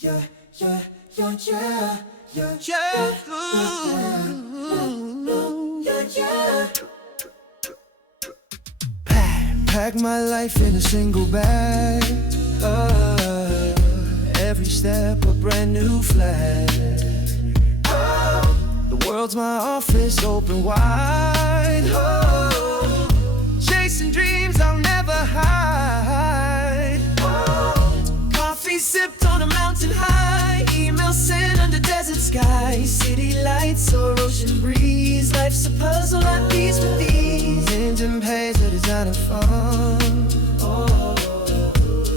Yeah, yeah, yeah, yeah, yeah, Yeah, yeah, yeah. pack my life in a single bag. Every step a brand new flag. The world's my office, open wide. Chasing dreams I'll never hide. Coffee sipped on a mountain high, email sent under desert sky. City lights or ocean breeze, life's a puzzle at peace with these. Engine pays a designer fun.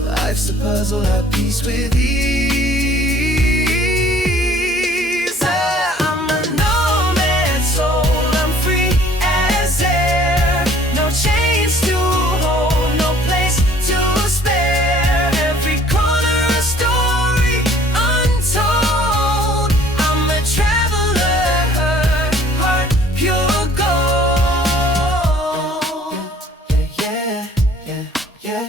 Life's a puzzle at peace with ease. I'm a nomad soul, I'm free as air. No chains to hold, no place to spare. Every corner a story untold. I'm a traveler, heart pure gold. Yeah, yeah, yeah,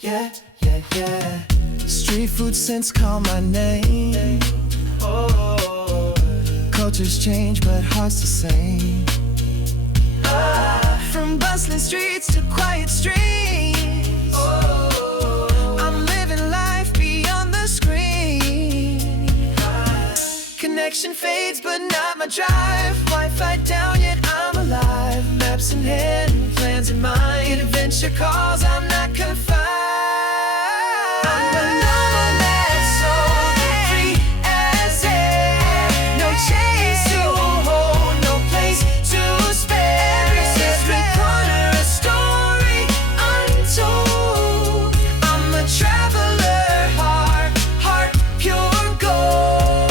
yeah, yeah, yeah. Street food scents call my name. Cultures change, but hearts the same. From bustling streets to quiet streets, I'm living life beyond the screen. Connection fades, but not my drive. Wi-Fi down, yet I'm alive. Maps in hand, plans in mind. Adventure calls, I'm not confined. I'm a nomad soul, free as air. No chains to hold, no place to spare. Every corner a story untold. I'm a traveler, heart pure gold.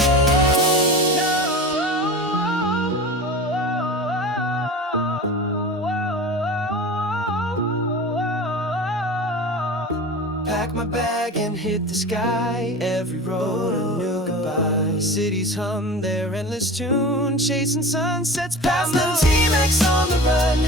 Pack my bag and hit the sky. Every road a new goodbye. Cities hum their endless tune, chasing sunsets past the TMax on the run.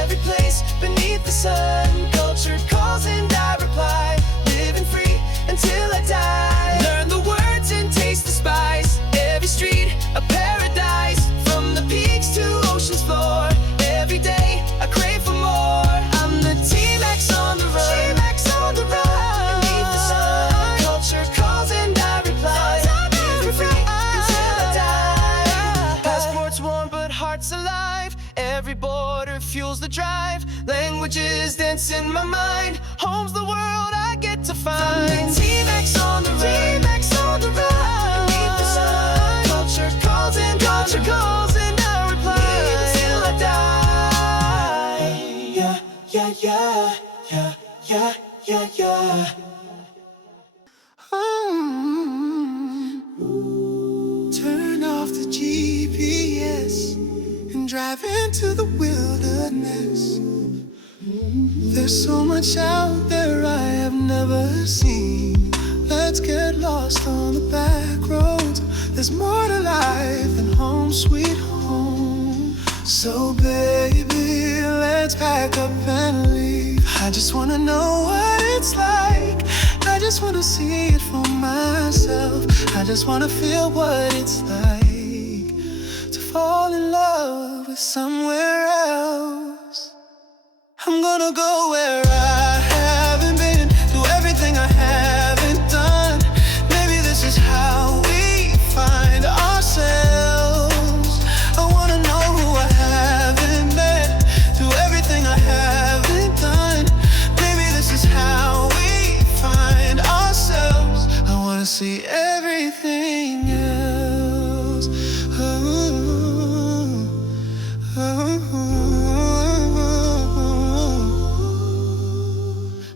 Every place beneath the sun. Culture calls and I reply. Living free until I die. Learn the words and taste the spice. Every street a paradise. From the peaks to ocean's floor. Every day I crave for more. I'm the TMax on the run. TMax on the run. Beneath the sun. Culture calls and I reply. Living free until I die. Passports worn but hearts alive. Every border fuels the drive. Languages dance in my mind. Home's the world I get to find. TMax on the run. TMax on the run. Beneath the sun. Culture calls and I reply. Until I die. Yeah, yeah, yeah, yeah, yeah, yeah, yeah. Turn off the GPS and drive into the wilderness. There's so much out there I have never seen. Let's get lost on the back roads. There's more to life than home sweet home. So baby, let's pack up and leave. I just wanna know what it's like. I just wanna see it for myself. I just wanna feel what it's like to fall in love with somewhere else. I'm gonna go where I haven't been, do everything I haven't done. Maybe this is how we find ourselves. I wanna know who I haven't met, do everything I haven't done. Maybe this is how we find ourselves. I wanna see everything else.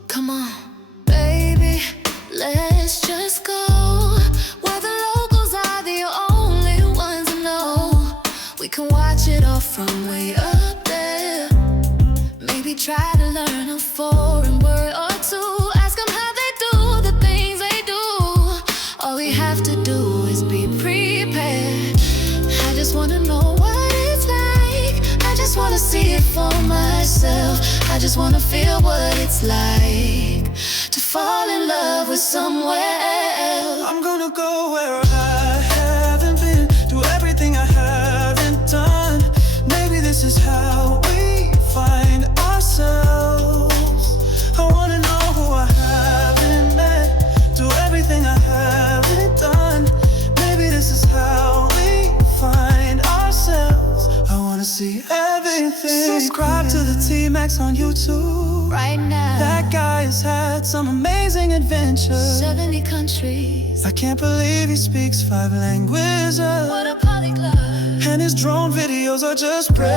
Come on, baby, let's just go where the locals are the only ones who know. We can watch it all from way up there. Maybe try to learn a foreign word or two. Ask them how they do the things they do. All we have to do is be prepared. I just wanna know what it's like. I just wanna see it for myself. I just wanna feel what it's like fall in love with somewhere else. I'm gonna go where I haven't been, do everything I haven't done. Maybe this is how we find ourselves. I wanna know who I haven't met, do everything I haven't done. Maybe this is how we find ourselves. I wanna see everything. Subscribe to the TMax on YouTube Right now, That guy has had some amazing adventures. 70 countries. I can't believe he speaks 5 languages. What a polyglot. And his drone videos are just breathtaking.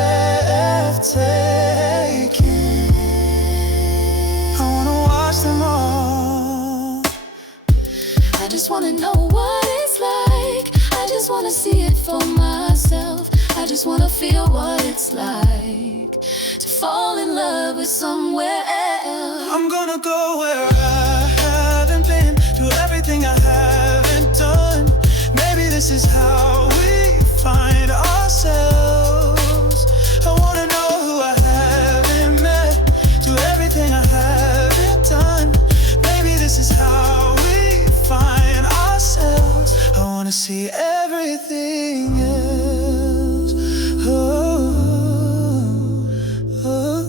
I wanna watch them all. I just wanna know what it's like. I just wanna see it for myself. I just wanna feel what it's like to fall in love with somewhere else. I'm gonna go where I haven't been, do everything I haven't done. Maybe this is how we find ourselves. I wanna know who I haven't met, do everything I haven't done. Maybe this is how we find ourselves. I wanna see everything else. Oh, oh,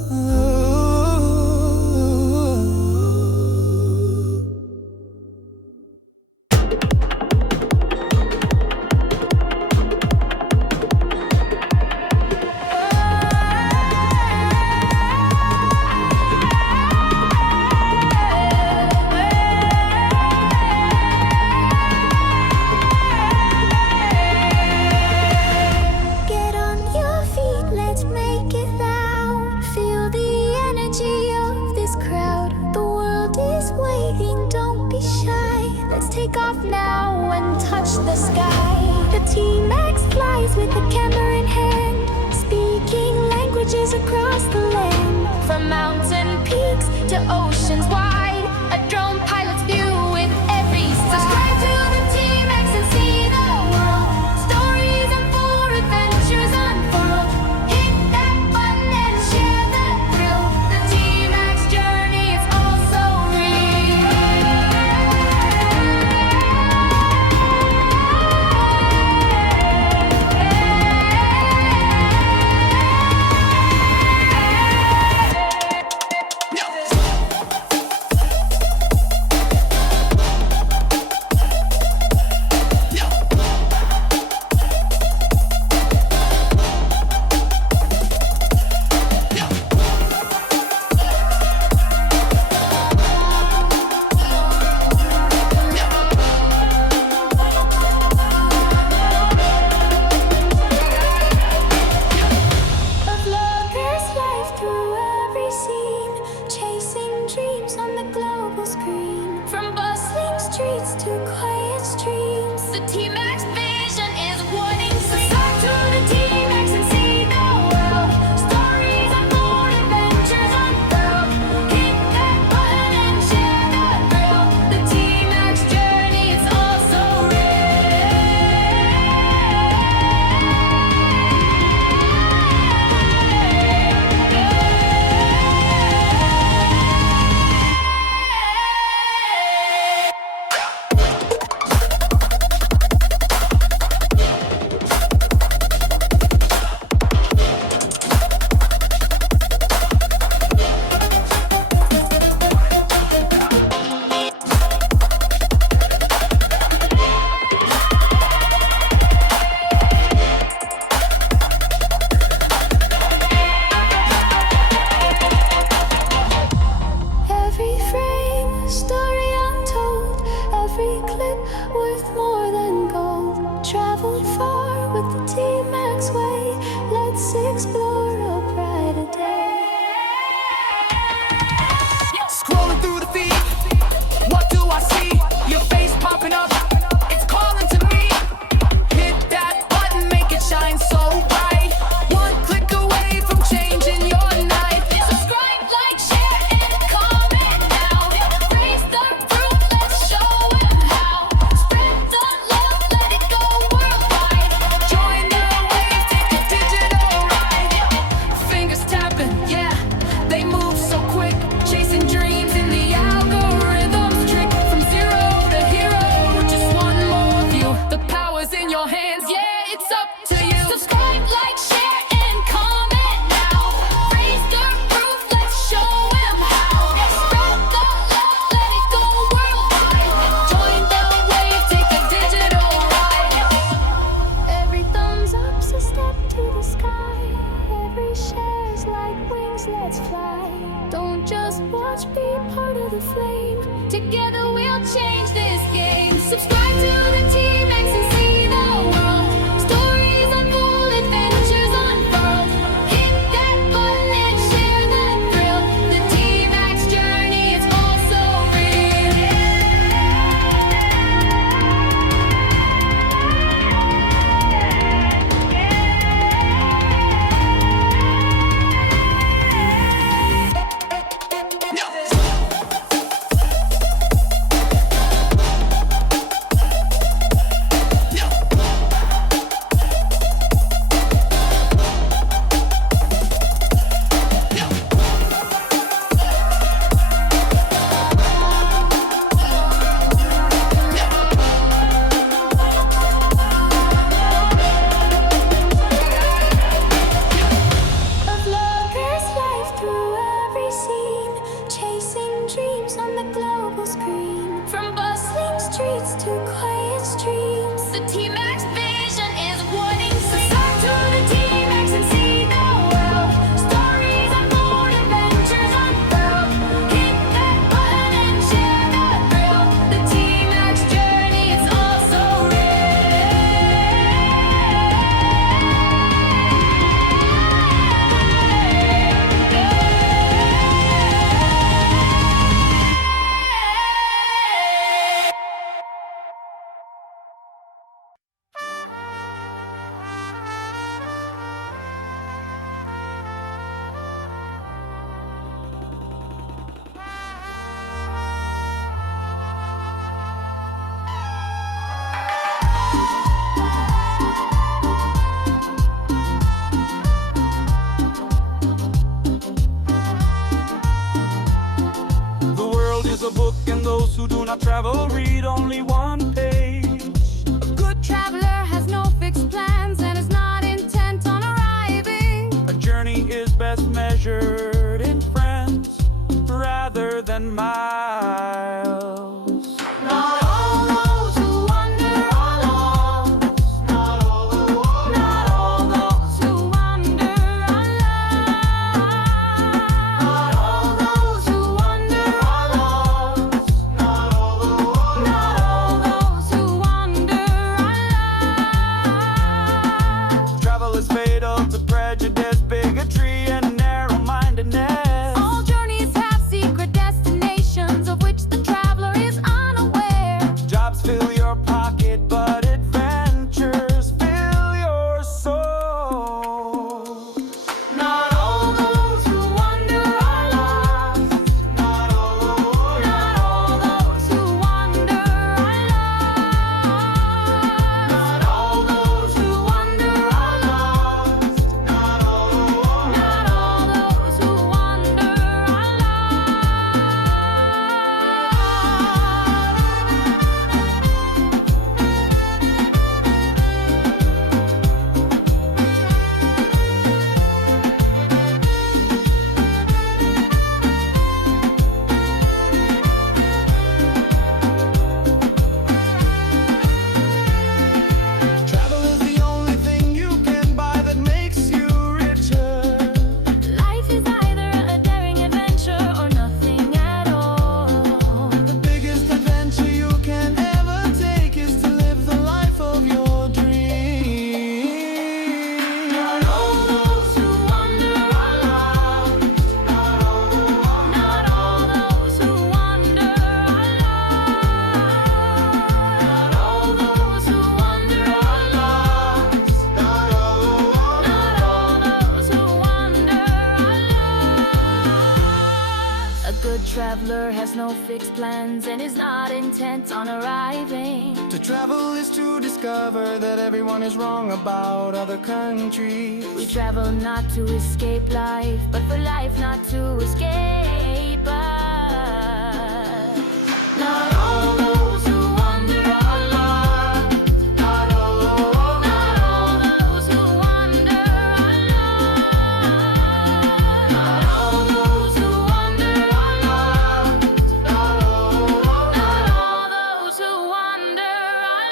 Get on your feet, let's make it loud. Feel the energy of this crowd. The world is waiting, don't be shy. Let's take off now and touch the sky. The T-Max flies with the camera in hand, speaking languages across the land. From mountain peaks to oceans wide, a drone pilot's view with every side. Subscribe to the T-Max and see the world. Stories and full adventures unfurl. Hit that button and share the thrill. The T-Max journey is also a vlogger's life through every scene, chasing dreams on the global screen. From bustling streets to quiet streams, the T-Max vision is warning. Subscribe to the T-Max and see the world. Stories and more adventures unfurl. Hit that button and share the thrill. The T-Max journey is also the flame. Together we'll change this game. Subscribe to the TMax and see the world. Stories unfold, adventures unfurl. Hit that button and share the thrill. The TMax journey is also real. A vlogger's life through every scene, chasing dreams on the global screen. From bustling streets to quiet streams, the TMax vision is warning. Subscribe to the TMax and see the world. Stories unfold, adventures unfurl. Hit that button and share the thrill. The TMax journey is also The world is a book, and those who do not travel read only one page. A good traveler has no fixed plans and is not intent on arriving. A journey is best measured in friends rather than miles. Not all those who wander are lost. Not all those who wander are lost. Not all those who wander are lost. Not all those who wander are lost. Travel is fatal to prejudice, bigotry, and narrow-mindedness. All journeys have secret destinations of which the traveler is unaware. Jobs fill your pocket, but adventures fill your soul. Not all those who wander are lost. Not all those who wander are lost. Not all those who wander are lost. Not all those who wander are Travel is the only thing you can buy that makes you richer. Life is either a daring adventure or nothing at all. The biggest adventure you can ever take is to live the life of your dreams. Not all those who wander are lost. Not all those who wander are lost. Not all those who wander are lost. Not all those who wander are lost. A good traveler has no fixed plans and is not intent on arriving. To travel is to discover that everyone is wrong about other countries. We travel not to escape life, but for life not to escape us. Not all those who wander are lost. Not all those who wander are lost. Not all those who wander are lost. Not all those who wander are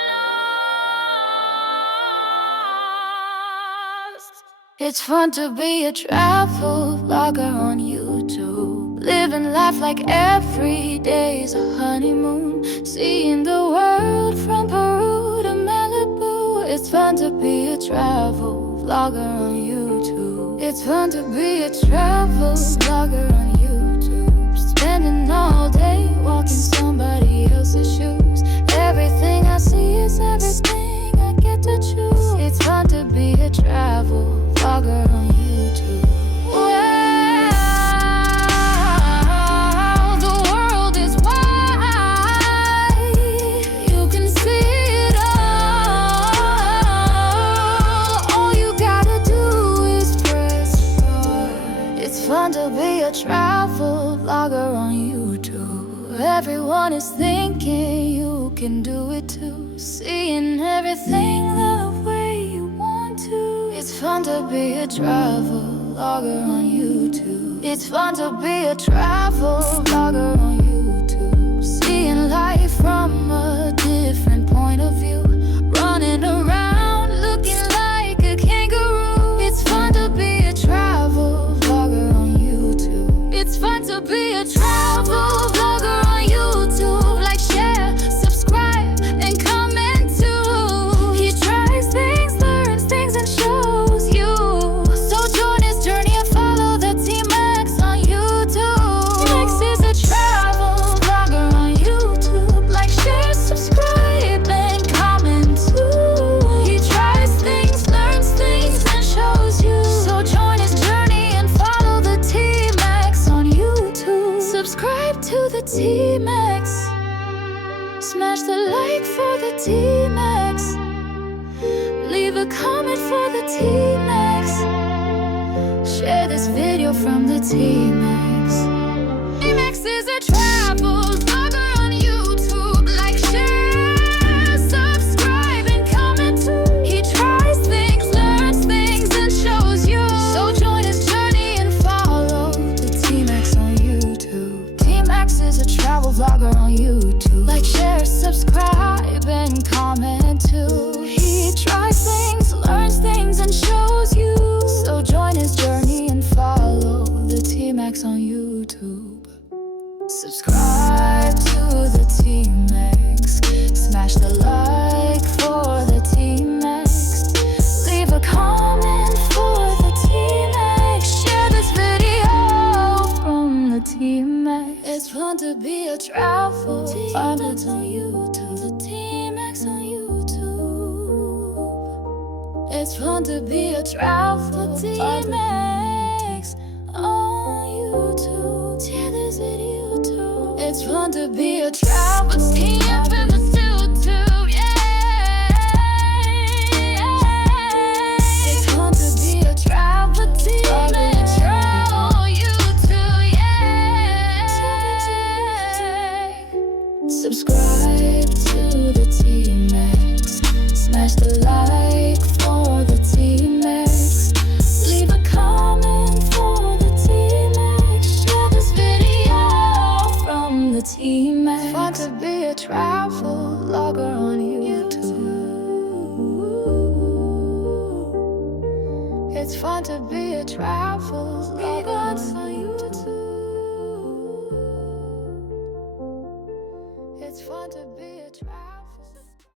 lost. It's fun to be a travel vlogger on YouTube. living life like every day's a honeymoon, seeing the world from Peru to Malibu. It's fun to be a travel vlogger on YouTube. It's fun to be a travel vlogger on YouTube. Spending all day walking somebody else's shoes. Everything I see is everything I get to choose. It's fun to be a travel vlogger on YouTube. Wow, the world is wide. You can see it all. All you gotta do is press start. It's fun to be a travel vlogger on YouTube. Everyone is thinking you can do it too, seeing everything the way you want to. It's fun to be a travel vlogger on YouTube. It's fun to be a travel vlogger on YouTube, seeing life from a different point of view, running around looking like a kangaroo. It's fun to be a travel vlogger on YouTube. It's fun to be a travel vlogger on YouTube. Like, share, subscribe, and comment too. He tries things, learns things, and shows you. So join his journey and follow the TMax on YouTube. TMax is a travel vlogger on YouTube. Like, share, subscribe, and comment too. He tries things, learns things, and shows you. So join his journey and follow the TMax on YouTube. Subscribe to the TMax. Smash the like for the TMax. Leave a comment for the TMax. Share this video from the TMax. TMax is a travel vlogger on YouTube. Like, share, subscribe, and comment too. He tries things, learns things, and shows you. So join his journey and follow the TMax on YouTube. TMax is a travel vlogger on YouTube. Like, share, subscribe, and comment too. He tries things, learns things, and shows you. So join his journey and follow the TMax on YouTube. Subscribe to the TMax. Smash the like for the TMax. Leave a comment for the TMax. Share this video from the TMax. It's fun to be a travel vlogger on YouTube. The TMax on YouTube. It's fun to be a travel TMax on YouTube. Share this video too. It's fun to be a travel TMax in the YouTube. Yeah. It's fun to be a travel TMax on YouTube. Yeah. Subscribe to the TMax. Smash the like for the TMax. Leave a comment for the TMax. Share this video from the TMax. It's fun to be a travel vlogger on YouTube. It's fun to be a travel vlogger on YouTube. It's fun to be a travel